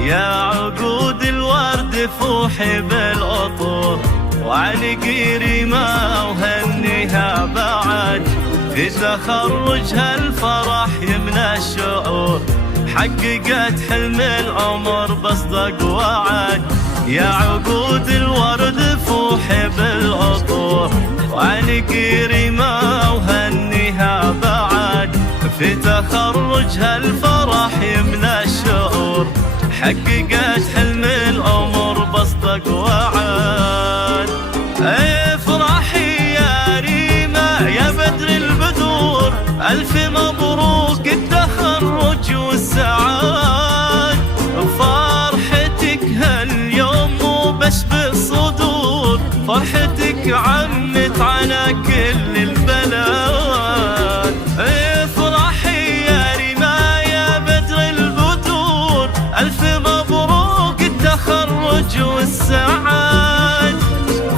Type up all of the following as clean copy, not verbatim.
يا عقود الورد فوحي بالعطور، وعنقي ريمة وهنيها بعد، في تخرجها الفرح يمنى الشعور، حققت حلم العمر بصدق وعد. يا عقود الورد فوحي بالعطور، وعنقي ريمة وهنيها بعد، في تخرجها الفرح يمنى الشعور، حققت حلم العمر بصدق وعد. افرحي يا ريمة يا بدر البدور، ألف مبروك التخرج والسعاد، فرحتك هاليوم مو بس بالصدور، فرحتك عمت على كل البلاد. افرحي يا ريمة يا بدر البدور، ألف مبروك التخرج والسعاد،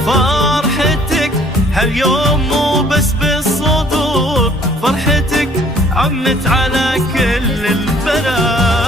فرحتك هاليوم مو بس بالصدور، فرحتك عمت على كل البلاد.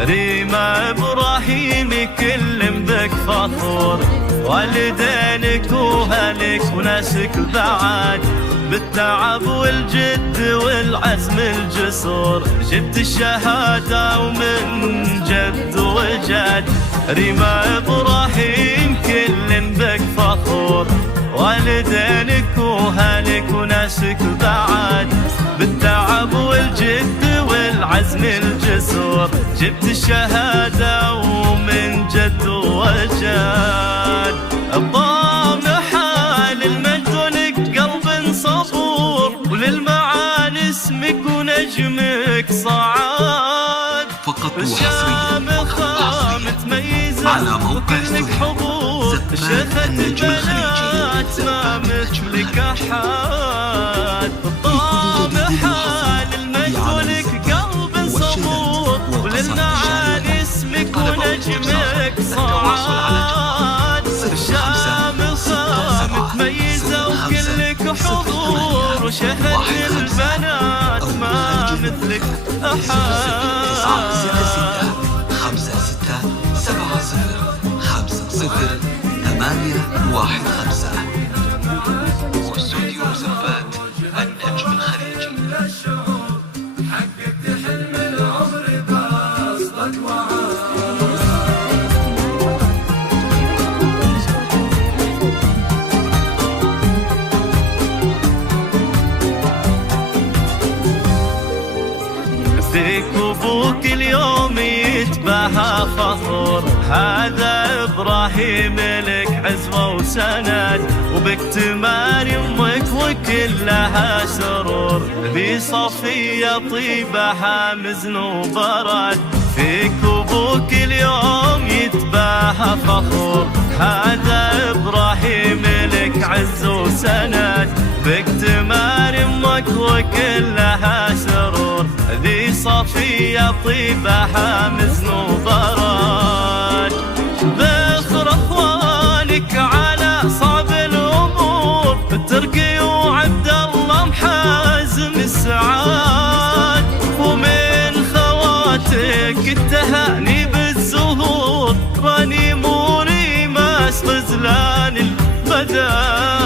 ريمة إبراهيم كل بك فخور، والدينك وهلك وناسك بعد، بالتعب والجد والعزم الجسور، جبت الشهادة ومن جد وجد. ريمة إبراهيم كل بك فخور، والدينك وهلك وناسك بعد، بالتعب والجد والعزم الجسور، جبت الشهادة ومن جد وجد. الطامحة للمجد ولك قلب صبور، وللمعاني اسمك ونجمك صعاد، فقط وحصريا متميزة على موقع حضور، شيخة البنات ما مثلك أحد. الطامحة للمجد ولك قلب صبور، وللمعاني اسمك ونجمك صعاد، الشامخة متميزة وكلك حضور، وشهد البنات ما مثلك أحد. 56705050 واستوديو زفات النجم الخليجي. حققت حلم العمر بصدق وعاد. فيك ابوك اليوم يتباهى فخور، هذا ابراهيم لك عزوه وسند، وبك تماري امك وكلها سرور، بصفيه طيبها مزن وبرد. فيك ابوك اليوم يتباهى فخور، هذا ابراهيم لك عز وسند، بك تماري امك وكلها سرور، ذي صفية طيبها مزن وبرد. ذخر اخوانك على صعب الامور، ترقي وعبد الله محازم السعاد، ومن خواتك التهاني بالزهور، راني موري ما اسقز غزلان الغزال.